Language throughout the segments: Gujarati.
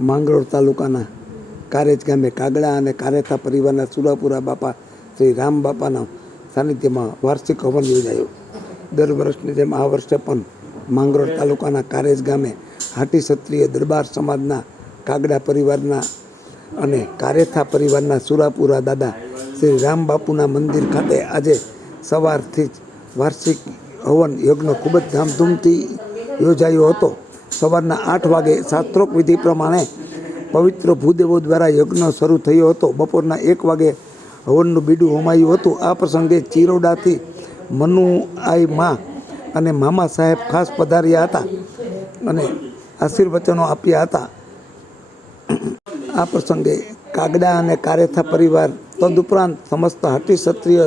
માંગરોળ તાલુકાના કારેજ ગામે કાગડા અને કારેથા પરિવારના સુરાપુરા બાપા શ્રી રામ બાપાના સાનિધ્યમાં વાર્ષિક હવન યોજાયો. દર વર્ષની જેમ આ વર્ષે પણ માંગરોળ તાલુકાના કારેજ ગામે હાટી ક્ષત્રિય દરબાર સમાજના કાગડા પરિવારના અને કારેથા પરિવારના સુરાપુરા દાદા શ્રી રામ બાપુના મંદિર ખાતે આજે સવારથી જ વાર્ષિક હવન યજ્ઞ ખૂબ જ ધામધૂમથી યોજાયો હતો. સવારના આઠ વાગે શાસ્ત્રોક વિધિ પ્રમાણે પવિત્ર ભૂદેવો દ્વારા યજ્ઞ શરૂ થયો હતો. બપોરના એક વાગે હવનનું બીડું હોમાયું હતું. આ પ્રસંગે ચિરોડાથી મનુ આઈ મા અને મામા સાહેબ ખાસ પધાર્યા હતા અને આશીર્વચનો આપ્યા હતા. આ પ્રસંગે કાગડા અને કારેથા પરિવાર તદુપરાંત સમસ્ત હાટી ક્ષત્રિય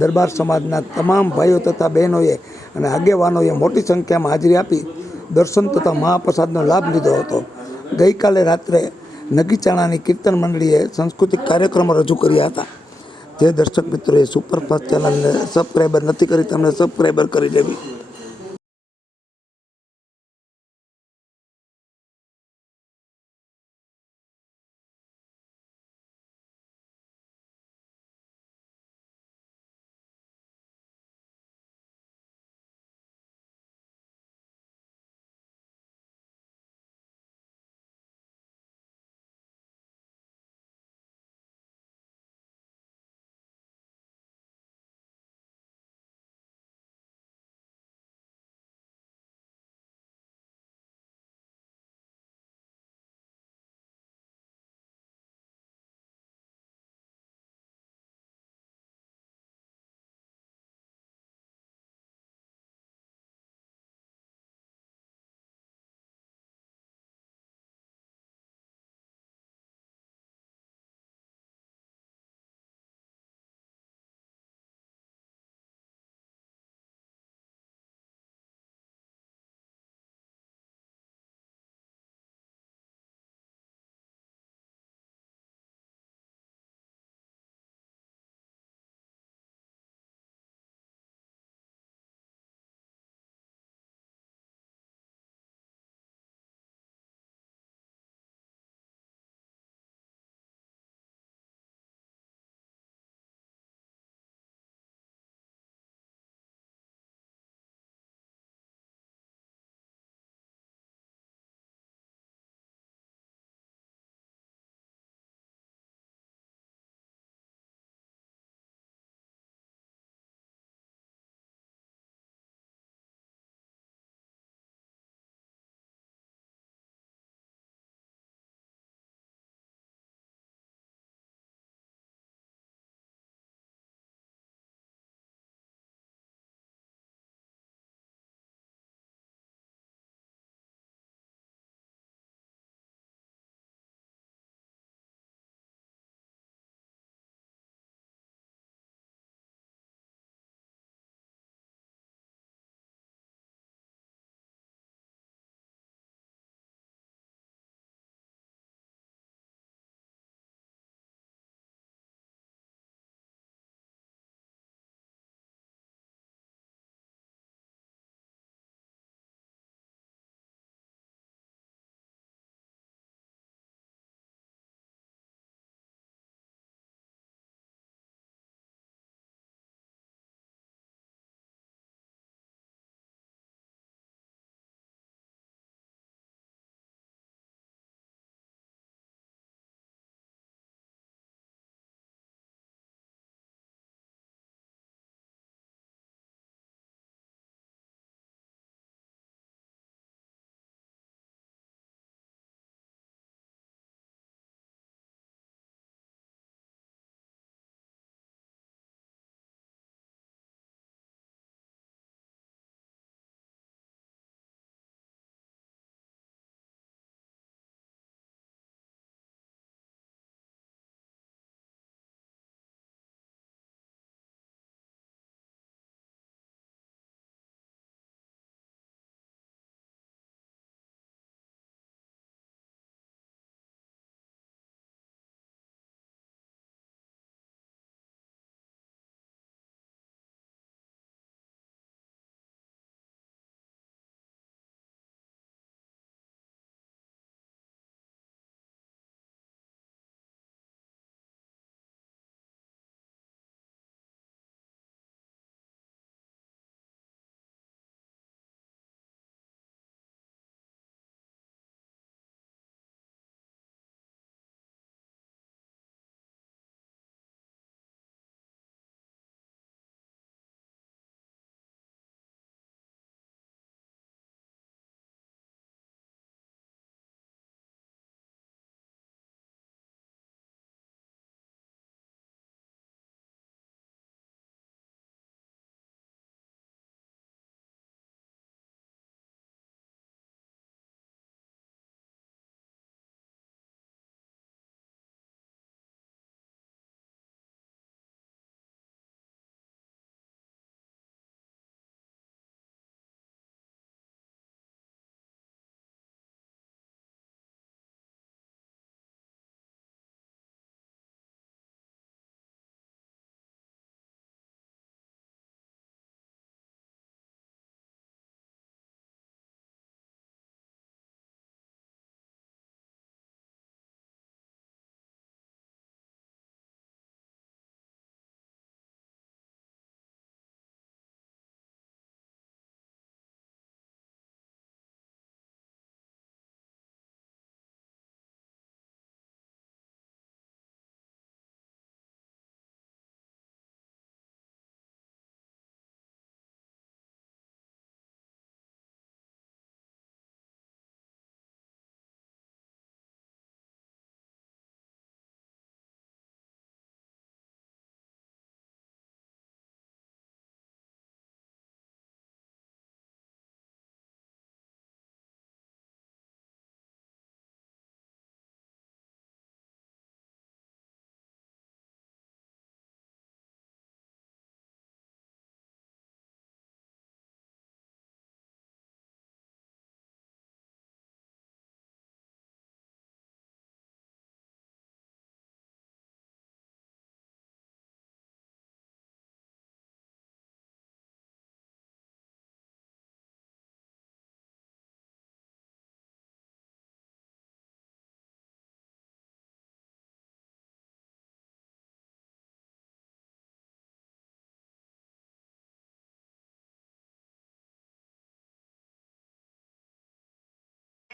દરબાર સમાજના તમામ ભાઈઓ તથા બહેનોએ અને આગેવાનોએ મોટી સંખ્યામાં હાજરી આપી. દર્શન તથા મહાપ્રસાદનો લાભ લીધો હતો. ગઈકાલે રાત્રે નગીચાણાની કીર્તન મંડળીએ સાંસ્કૃતિક કાર્યક્રમો રજૂ કર્યા હતા. જે દર્શક મિત્રોએ સુપરફાસ્ટ ચેનલને સબસ્ક્રાઈબર નથી કરી તેમણે સબસ્ક્રાઈબર કરી લેવી.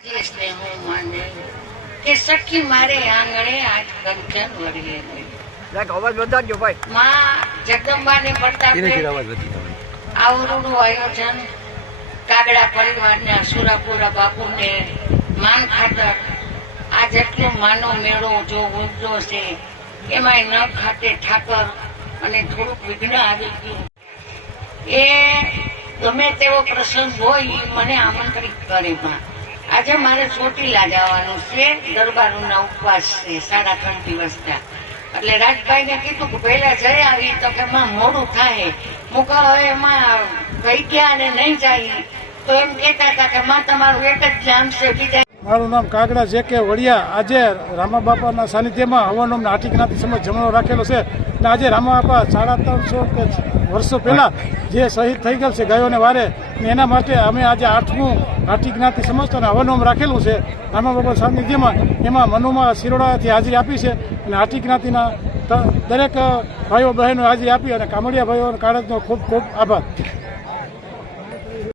દેશને હું માને કે સખી મારે આંગણે આજ કંચન વળીએ નહીં. અવાજ વધારજો ભાઈ. માં જગદંબાને પ્રતાપે આવરૂનું આયોજન કાગડા પરિવારના સુરાપુરા બાપુને માન ખાતર આ જેટલો માનો મેળો જો ઉજવો છે એમાંય ન ખાતે ઠાકર અને થોડુંક વિઘ્ન આવી ગયું. એ ગમે તેવો પ્રસંગ હોય મને આમંત્રિત કરે માં. આજે મારે ચોટીલા જવાનું છે. દરબારોના ઉપવાસ છે. સાડા ત્રણ દિવસના એટલે રાજભાઈને કીધું કે પહેલા જઈ આવી તો કે માં મોડું થાય. હું કહું, હવે એમાં ગઈ ગયા અને નહીં જાય. તો એમ કહેતા હતા કે માં તમારું એક જ જામ છે, બીજા મારું નામ કાગડા જે કે વડિયા આજે રામા બાપાના સાનિધ્યમાં હવનોમના આટી જ્ઞાતિ સમજ જમણો રાખેલો છે. અને આજે રામા બાપા સાડા ત્રણસો કે વર્ષો પહેલાં જે શહીદ થઈ ગયેલ છે ગયોને વારે એના માટે અમે આજે આઠમું આટી જ્ઞાતિ સમજતો અને હવનોમ રાખેલું છે. રામા બાપા સાનિધ્યમાં એમાં મનુમાં શિરોડાથી હાજરી આપી છે અને આટી જ્ઞાતિના દરેક ભાઈઓ બહેનો હાજરી આપી અને કામડિયા ભાઈઓ અને કાળજનો ખૂબ ખૂબ આભાર.